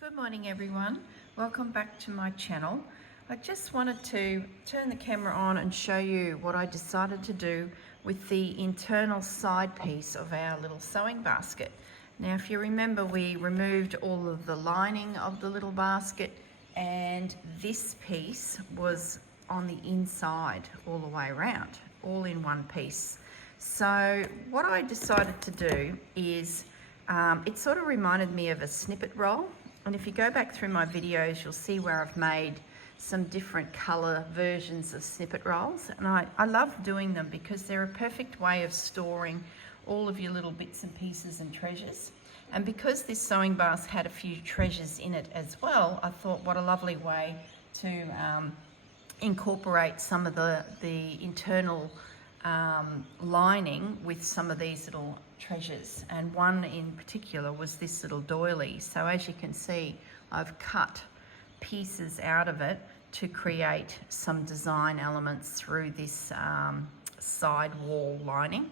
Good morning everyone, welcome back to my channel. I just wanted to turn the camera on and show you what I decided to do with the internal side piece of our little sewing basket. Now if you remember, we removed all of the lining of the little basket and this piece was on the inside all the way around, all in one piece. So what I decided to do is it sort of reminded me of a snippet roll. And if you go back through my videos, you'll see where I've made some different colour versions of snippet rolls. And I love doing them because they're a perfect way of storing all of your little bits and pieces and treasures. And because this sewing basket had a few treasures in it as well, I thought what a lovely way to incorporate some of the internal lining with some of these little treasures, and one in particular was this little doily. So as you can see, I've cut pieces out of it to create some design elements through this side wall lining.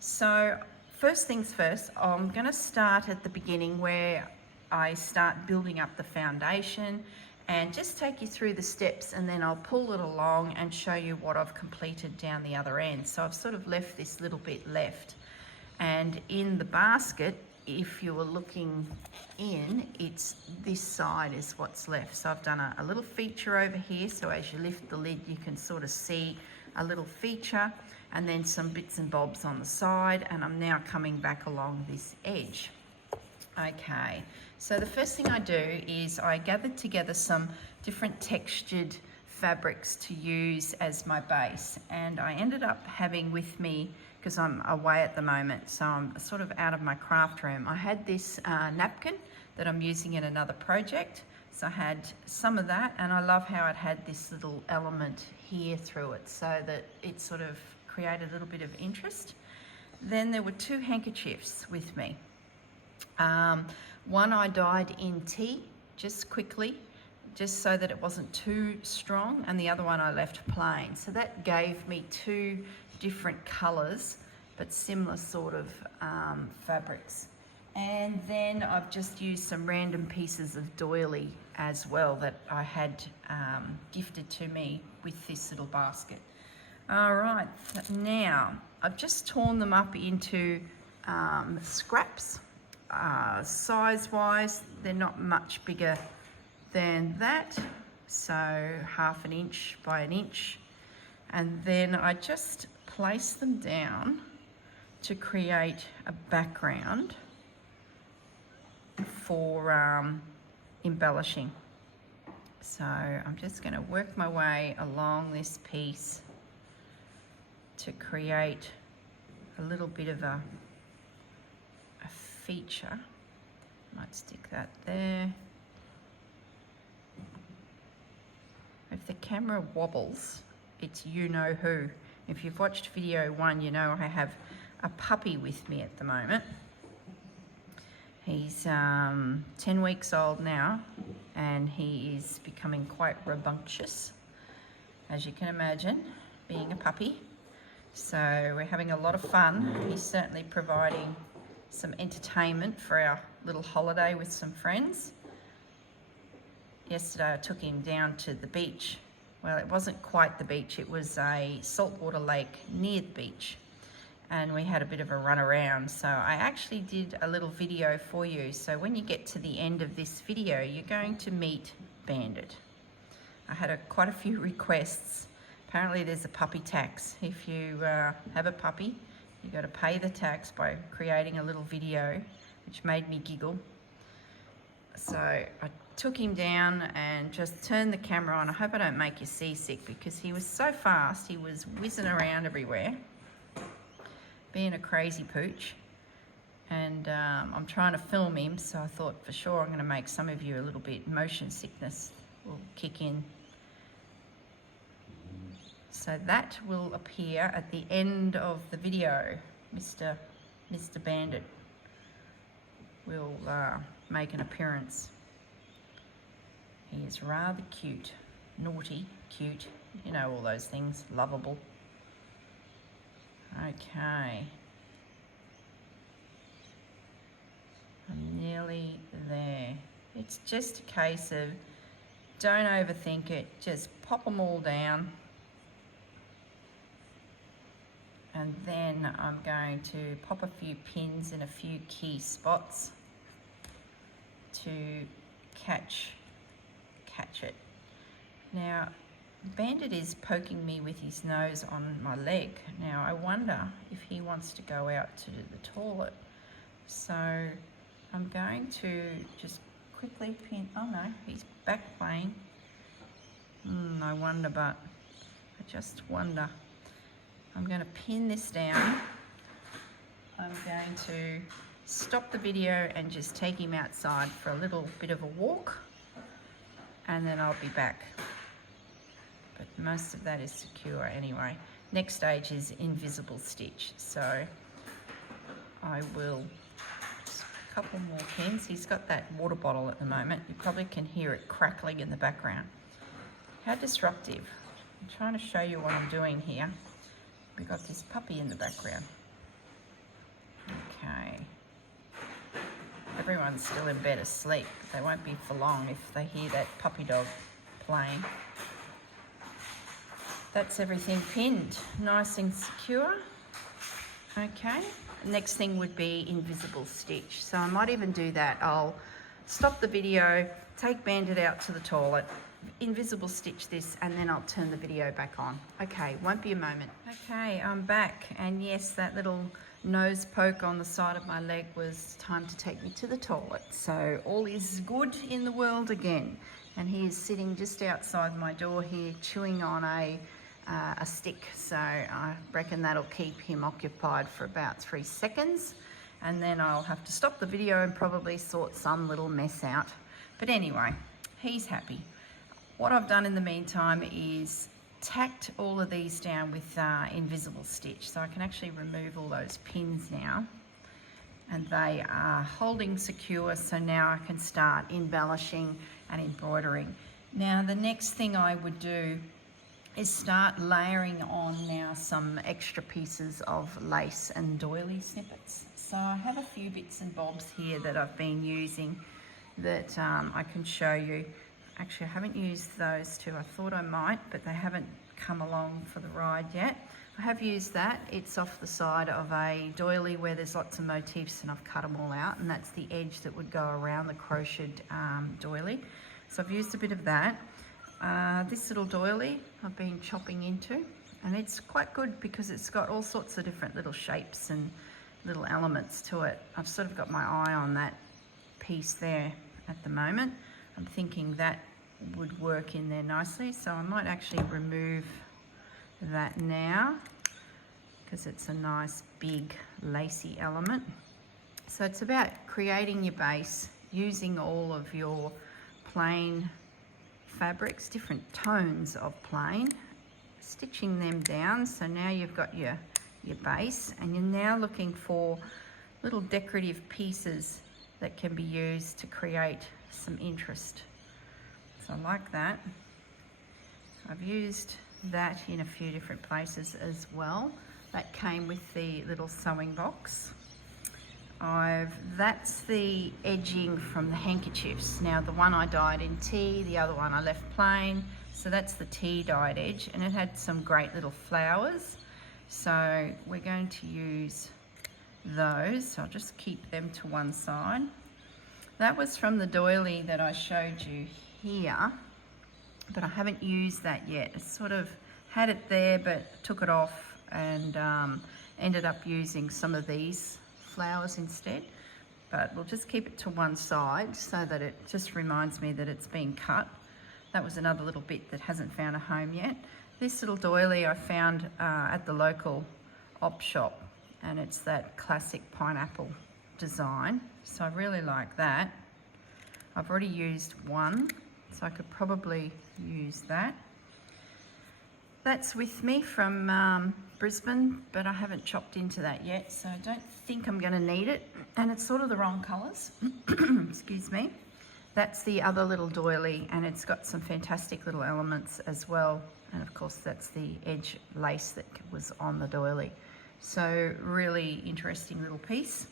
So first things first, I'm going to start at the beginning where I start building up the foundation and just take you through the steps, and then I'll pull it along and show you what I've completed down the other end. So I've sort of left this little bit left, and in the basket, if you were looking in, it's this side is what's left. So I've done a little feature over here, so as you lift the lid you can sort of see a little feature, and then some bits and bobs on the side, and I'm now coming back along this edge. Okay, so the first thing I do is I gathered together some different textured fabrics to use as my base, and I ended up having with me, because I'm away at the moment, so I'm sort of out of my craft room, I had this napkin that I'm using in another project. So I had some of that, and I love how it had this little element here through it, so that it sort of created a little bit of interest. Then there were two handkerchiefs with me. One I dyed in tea, just quickly, just so that it wasn't too strong, and the other one I left plain. So that gave me two different colours, but similar sort of fabrics. And then I've just used some random pieces of doily as well that I had gifted to me with this little basket. All right, now I've just torn them up into scraps. Size-wise, they're not much bigger than that, so 1/2 inch by 1 inch, and then I just place them down to create a background for embellishing. So I'm just going to work my way along this piece to create a little bit of a feature. Might stick that there. If the camera wobbles, it's you know who. If you've watched video 1, you know I have a puppy with me at the moment. He's 10 weeks old now, and he is becoming quite rambunctious, as you can imagine, being a puppy. So we're having a lot of fun. He's certainly providing some entertainment for our little holiday with some friends. Yesterday I took him down to the beach. Well, it wasn't quite the beach, it was a saltwater lake near the beach, and we had a bit of a run around. So I actually did a little video for you, so when you get to the end of this video you're going to meet Bandit. I had quite a few requests. Apparently there's a puppy tax. If you have a puppy, you've got to pay the tax by creating a little video, which made me giggle. So I took him down and just turned the camera on. I hope I don't make you seasick, because he was so fast, he was whizzing around everywhere, being a crazy pooch. And I'm trying to film him, so I thought for sure I'm going to make some of you a little bit motion sickness will kick in. So that will appear at the end of the video. Mr. Bandit will make an appearance. He is rather cute, naughty, cute, you know, all those things, lovable. Okay. I'm nearly there. It's just a case of don't overthink it, just pop them all down. And then I'm going to pop a few pins in a few key spots to catch it. Now, Bandit is poking me with his nose on my leg. Now, I wonder if he wants to go out to the toilet. So I'm going to just quickly pin, oh no, he's back playing. I wonder, but I just wonder. I'm going to pin this down. I'm going to stop the video and just take him outside for a little bit of a walk, and then I'll be back. But most of that is secure anyway. Next stage is invisible stitch. So I will, just a couple more pins. He's got that water bottle at the moment. You probably can hear it crackling in the background. How disruptive. I'm trying to show you what I'm doing here. We've got this puppy in the background. Okay. Everyone's still in bed asleep. They won't be for long if they hear that puppy dog playing. That's everything pinned, nice and secure. Okay, next thing would be invisible stitch. So I might even do that. I'll stop the video, take Bandit out to the toilet, invisible stitch this, and then I'll turn the video back on. Okay, won't be a moment. Okay, I'm back, and yes, that little nose poke on the side of my leg was time to take me to the toilet. So all is good in the world again. And he is sitting just outside my door here, chewing on a stick. So I reckon that'll keep him occupied for about 3 seconds. And then I'll have to stop the video and probably sort some little mess out. But anyway, he's happy. What I've done in the meantime is tacked all of these down with invisible stitch, so I can actually remove all those pins now, and they are holding secure, so now I can start embellishing and embroidering. Now the next thing I would do is start layering on now some extra pieces of lace and doily snippets. So I have a few bits and bobs here that I've been using that I can show you. Actually, I haven't used those two. I thought I might, but they haven't come along for the ride yet. I have used that. It's off the side of a doily where there's lots of motifs, and I've cut them all out, and that's the edge that would go around the crocheted doily. So I've used a bit of that. This little doily I've been chopping into, and it's quite good because it's got all sorts of different little shapes and little elements to it. I've sort of got my eye on that piece there at the moment. I'm thinking that would work in there nicely, so I might actually remove that now because it's a nice big lacy element. So it's about creating your base, using all of your plain fabrics, different tones of plain, stitching them down. So now you've got your base, and you're now looking for little decorative pieces that can be used to create some interest. So I like that. I've used that in a few different places as well. That came with the little sewing box. That's the edging from the handkerchiefs. Now the one I dyed in tea, the other one I left plain. So that's the tea dyed edge, and it had some great little flowers. So we're going to use those. So I'll just keep them to one side. That was from the doily that I showed you here, but I haven't used that yet. I sort of had it there, but took it off and ended up using some of these flowers instead. But we'll just keep it to one side so that it just reminds me that it's been cut. That was another little bit that hasn't found a home yet. This little doily I found at the local op shop, and it's that classic pineapple design. So I really like that. I've already used one, so I could probably use that. That's with me from Brisbane, but I haven't chopped into that yet, so I don't think I'm going to need it. And it's sort of the wrong colours. Excuse me. That's the other little doily, and it's got some fantastic little elements as well. And of course that's the edge lace that was on the doily. So really interesting little piece.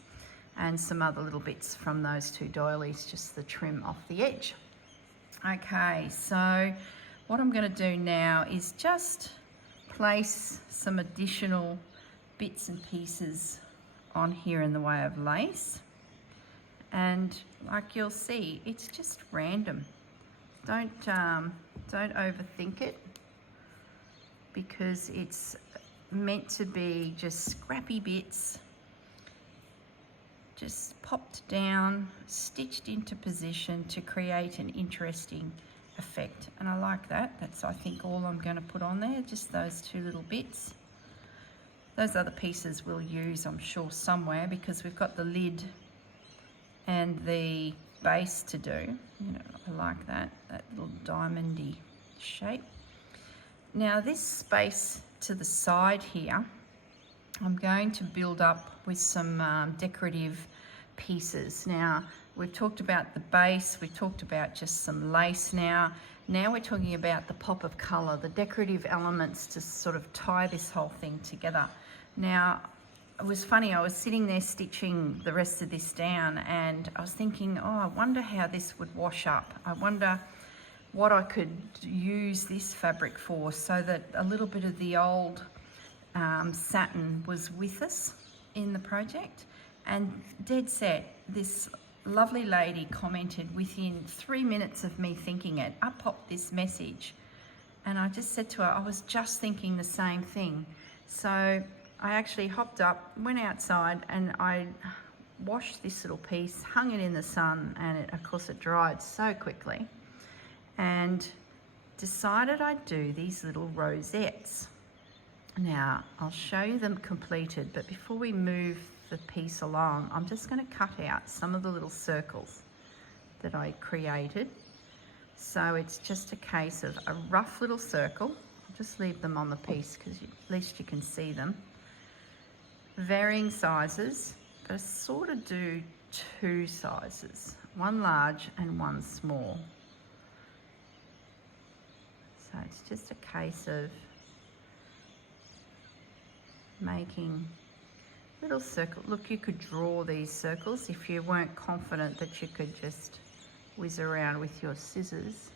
and some other little bits from those two doilies, just the trim off the edge. Okay, so what I'm going to do now is just place some additional bits and pieces on here in the way of lace, and like you'll see, it's just random. Don't overthink it, because it's meant to be just scrappy bits, just popped down, stitched into position to create an interesting effect. And I like that. That's, I think, all I'm going to put on there, just those two little bits. Those other pieces we'll use, I'm sure, somewhere, because we've got the lid and the base to do. You know, I like that little diamondy shape. Now this space to the side here, I'm going to build up with some decorative pieces. Now we've talked about the base, we've talked about just some lace. Now we're talking about the pop of colour, the decorative elements to sort of tie this whole thing together. Now it was funny, I was sitting there stitching the rest of this down, and I was thinking, oh, I wonder how this would wash up. I wonder what I could use this fabric for, so that a little bit of the old satin was with us in the project. And dead set, this lovely lady commented within 3 minutes of me thinking it, up popped this message, and I just said to her, I was just thinking the same thing. So I actually hopped up, went outside, and I washed this little piece, hung it in the sun, and of course it dried so quickly, and decided I'd do these little rosettes. Now I'll show you them completed, but before we move the piece along, I'm just going to cut out some of the little circles that I created. So it's just a case of a rough little circle. I'll just leave them on the piece because at least you can see them. Varying sizes, but I sort of do two sizes, one large and one small. So it's just a case of making little circles. Look, you could draw these circles if you weren't confident that you could just whiz around with your scissors.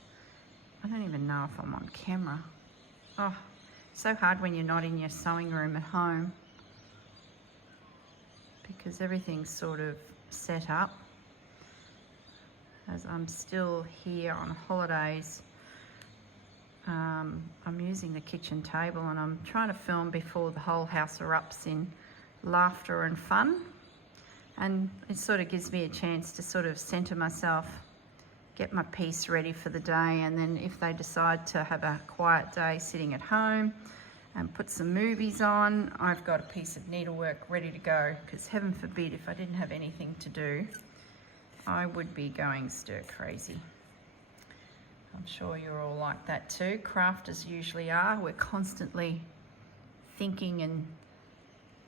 I don't even know if I'm on camera. Oh, so hard when you're not in your sewing room at home, because everything's sort of set up. As I'm still here on holidays, I'm using the kitchen table, and I'm trying to film before the whole house erupts in laughter and fun, and it sort of gives me a chance to sort of centre myself, get my piece ready for the day, and then if they decide to have a quiet day sitting at home and put some movies on, I've got a piece of needlework ready to go, because heaven forbid if I didn't have anything to do, I would be going stir crazy. I'm sure you're all like that too. Crafters usually are. We're constantly thinking and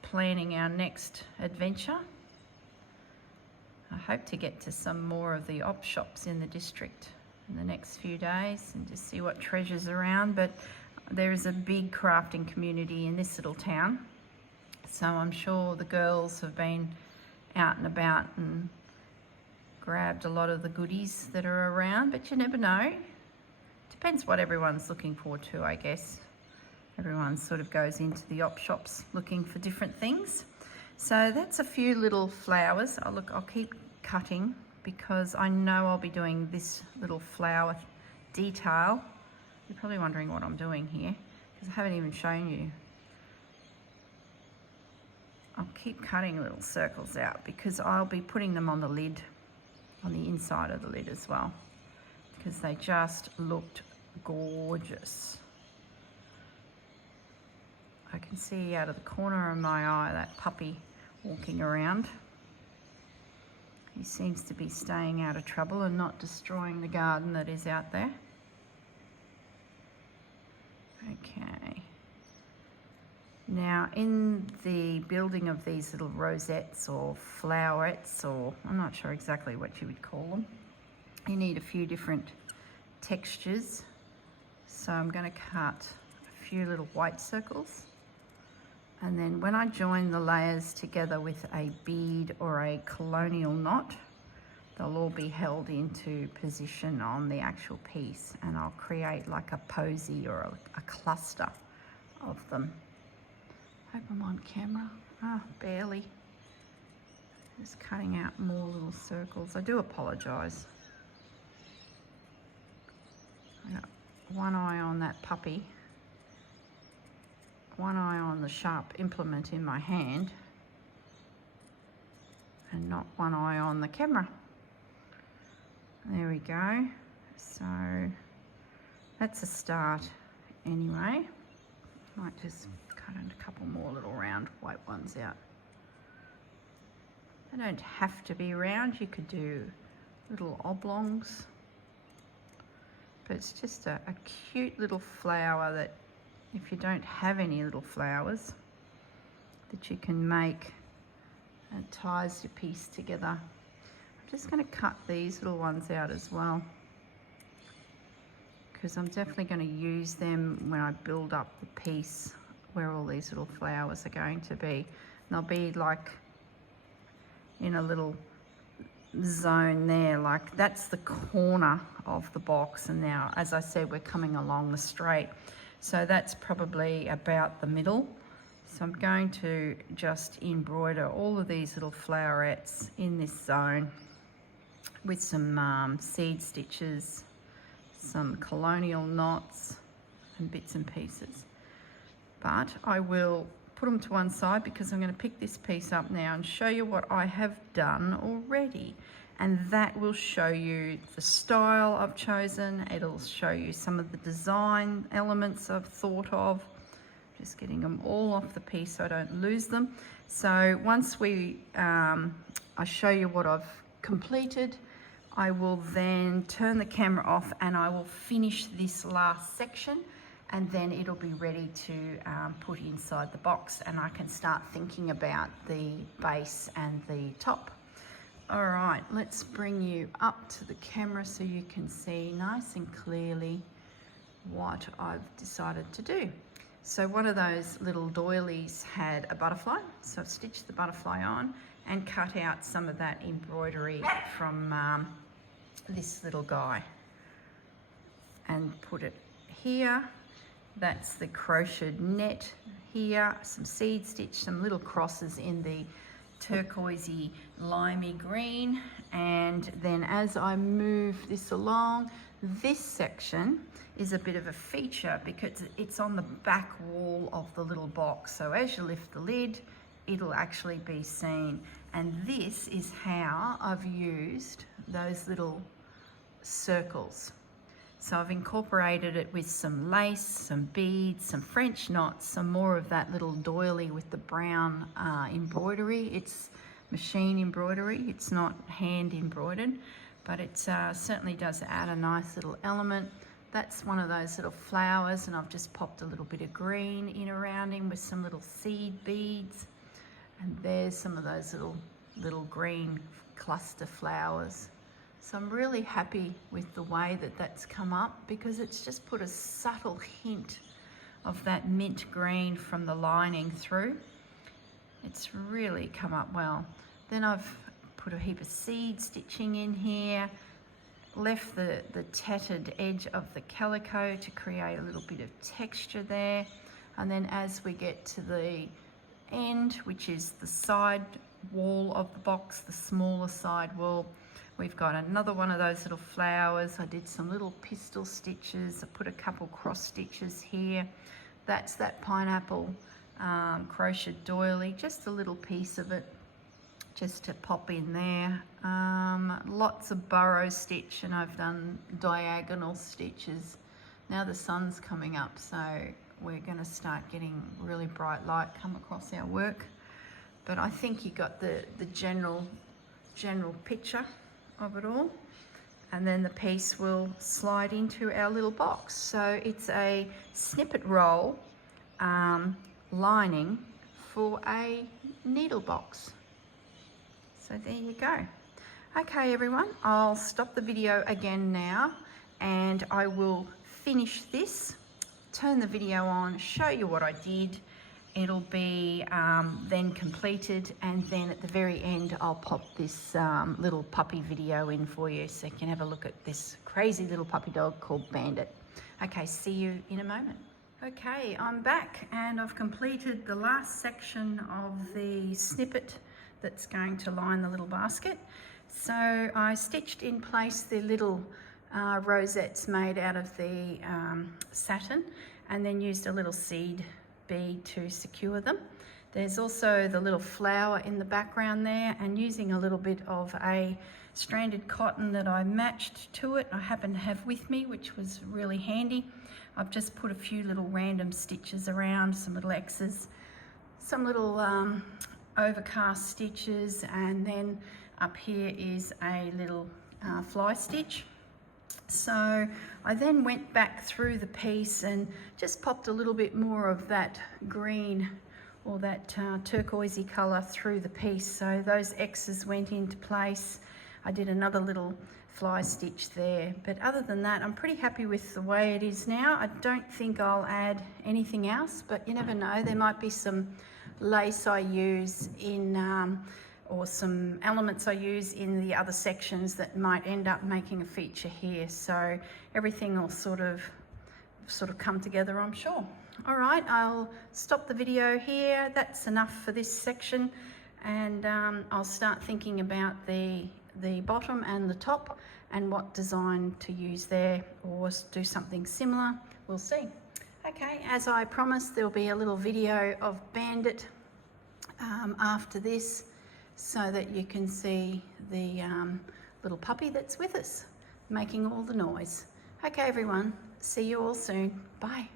planning our next adventure. I hope to get to some more of the op shops in the district in the next few days and just see what treasures are around. But there is a big crafting community in this little town, so I'm sure the girls have been out and about and grabbed a lot of the goodies that are around, but you never know. Depends what everyone's looking for too, I guess. Everyone sort of goes into the op shops looking for different things. So that's a few little flowers. I'll keep cutting, because I know I'll be doing this little flower detail. You're probably wondering what I'm doing here, because I haven't even shown you. I'll keep cutting little circles out, because I'll be putting them on the lid, on the inside of the lid as well, because they just looked gorgeous. I can see out of the corner of my eye that puppy walking around. He seems to be staying out of trouble and not destroying the garden that is out there. Okay. Now, in the building of these little rosettes or flowerettes, or I'm not sure exactly what you would call them, you need a few different textures. So I'm going to cut a few little white circles And then when I join the layers together with a bead or a colonial knot, they'll all be held into position on the actual piece, and I'll create like a posy or a cluster of them. Hope I'm on camera. Ah, barely. Just cutting out more little circles. I do apologise. I got one eye on that puppy, one eye on the sharp implement in my hand, and not one eye on the camera. There we go. So that's a start anyway. Might just cut a couple more little round white ones out. They don't have to be round, you could do little oblongs. But it's just a cute little flower that, if you don't have any little flowers, that you can make, and it ties your piece together. I'm just going to cut these little ones out as well, because I'm definitely going to use them when I build up the piece where all these little flowers are going to be. And they'll be like in a little zone there, like that's the corner of the box, and now, as I said, we're coming along the straight, so that's probably about the middle. So I'm going to just embroider all of these little flowerets in this zone with some seed stitches, some colonial knots and bits and pieces. But I will put them to one side because I'm going to pick this piece up now and show you what I have done already, and that will show you the style I've chosen. It'll show you some of the design elements I've thought of, just getting them all off the piece so I don't lose them. So once I show you what I've completed, I will then turn the camera off and I will finish this last section, and then it'll be ready to put inside the box, and I can start thinking about the base and the top. All right, let's bring you up to the camera so you can see nice and clearly what I've decided to do. So one of those little doilies had a butterfly, so I've stitched the butterfly on and cut out some of that embroidery from this little guy and put it here. That's the crocheted net here, some seed stitch, some little crosses in the turquoisey limey green, and then as I move this along, this section is a bit of a feature because it's on the back wall of the little box, so as you lift the lid it'll actually be seen, and this is how I've used those little circles. So I've incorporated it with some lace, some beads, some French knots, some more of that little doily with the brown embroidery. It's machine embroidery, it's not hand embroidered, but it certainly does add a nice little element. That's one of those little flowers, and I've just popped a little bit of green in around him with some little seed beads. And there's some of those little green cluster flowers. So I'm really happy with the way that that's come up, because it's just put a subtle hint of that mint green from the lining through. It's really come up well. Then I've put a heap of seed stitching in here, left the tattered edge of the calico to create a little bit of texture there. And then as we get to the end, which is the side wall of the box, the smaller side wall, we've got another one of those little flowers. I did some little pistol stitches. I put a couple cross stitches here. That's that pineapple crocheted doily, just a little piece of it just to pop in there. Lots of burrow stitch, and I've done diagonal stitches. Now the sun's coming up, so we're going to start getting really bright light come across our work. But I think you got the general picture of it all, and then the piece will slide into our little box. So it's a snippet roll lining for a needle box. So there you go. Okay everyone, I'll stop the video again now, and I will finish this, turn the video on, show you what I did, it'll be then completed, and then at the very end I'll pop this little puppy video in for you so you can have a look at this crazy little puppy dog called Bandit. Okay, see you in a moment. Okay, I'm back and I've completed the last section of the snippet that's going to line the little basket. So I stitched in place the little rosettes made out of the satin, and then used a little seed bead to secure them. There's also the little flower in the background there, and using a little bit of a stranded cotton that I matched to it, I happen to have with me, which was really handy. I've just put a few little random stitches around, some little X's, some little overcast stitches, and then up here is a little fly stitch. So I then went back through the piece and just popped a little bit more of that green or that turquoisey colour through the piece, so those X's went into place. I did another little fly stitch there, but other than that I'm pretty happy with the way it is now. I don't think I'll add anything else, but you never know, there might be some lace I use in or some elements I use in the other sections that might end up making a feature here. So everything will sort of come together, I'm sure. All right, I'll stop the video here. That's enough for this section, and I'll start thinking about the bottom and the top and what design to use there, or do something similar. We'll see. Okay, as I promised, there'll be a little video of Bandit after this, so that you can see the little puppy that's with us, making all the noise. Okay everyone, see you all soon. Bye.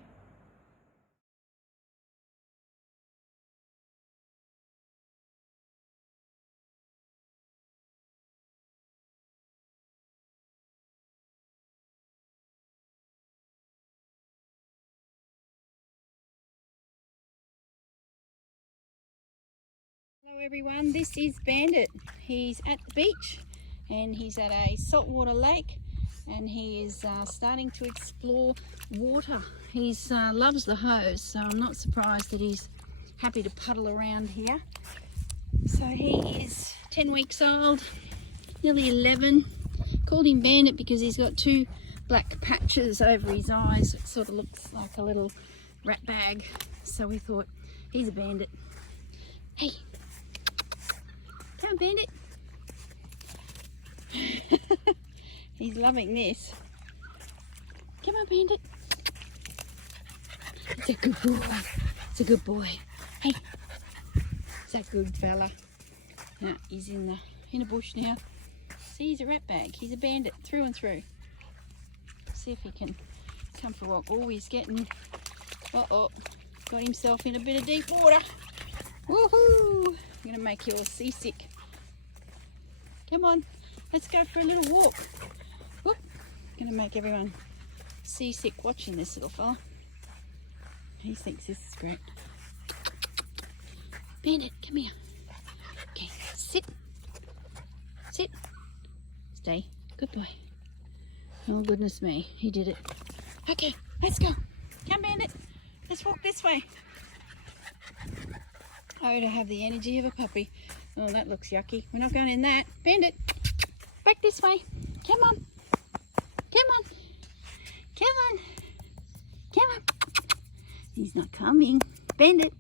Hello everyone, this is Bandit. He's at the beach and he's at a saltwater lake, and he is starting to explore water. He loves the hose, so I'm not surprised that he's happy to puddle around here. So he is 10 weeks old, nearly 11. Called him Bandit because he's got two black patches over his eyes. It sort of looks like a little rat bag, so we thought he's a bandit. Hey, come on, Bandit. He's loving this. Come on, Bandit. It's a good boy. It's a good boy. Hey, is that good fella? No, he's in a bush now. See, he's a rat bag. He's a bandit through and through. See if he can come for a walk. Oh, he's getting. Uh-oh, got himself in a bit of deep water. Woohoo! I'm gonna make you all seasick. Come on, let's go for a little walk. Whoop. Gonna make everyone seasick watching this little fella. He thinks this is great. Bandit, come here. Okay, sit. Sit. Stay. Good boy. Oh goodness me, he did it. Okay, let's go. Come, Bandit. Let's walk this way. Oh, to have the energy of a puppy. Oh, that looks yucky. We're not going in that. Bandit, back this way. Come on. Come on. Come on. Come on. He's not coming. Bandit.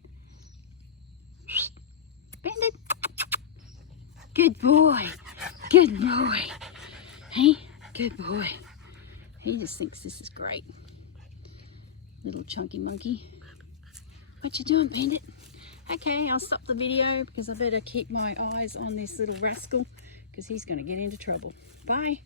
Bandit. Good boy. Good boy. Hey, good boy. He just thinks this is great. Little chunky monkey. What you doing, Bandit? Okay, I'll stop the video because I better keep my eyes on this little rascal because he's going to get into trouble. Bye.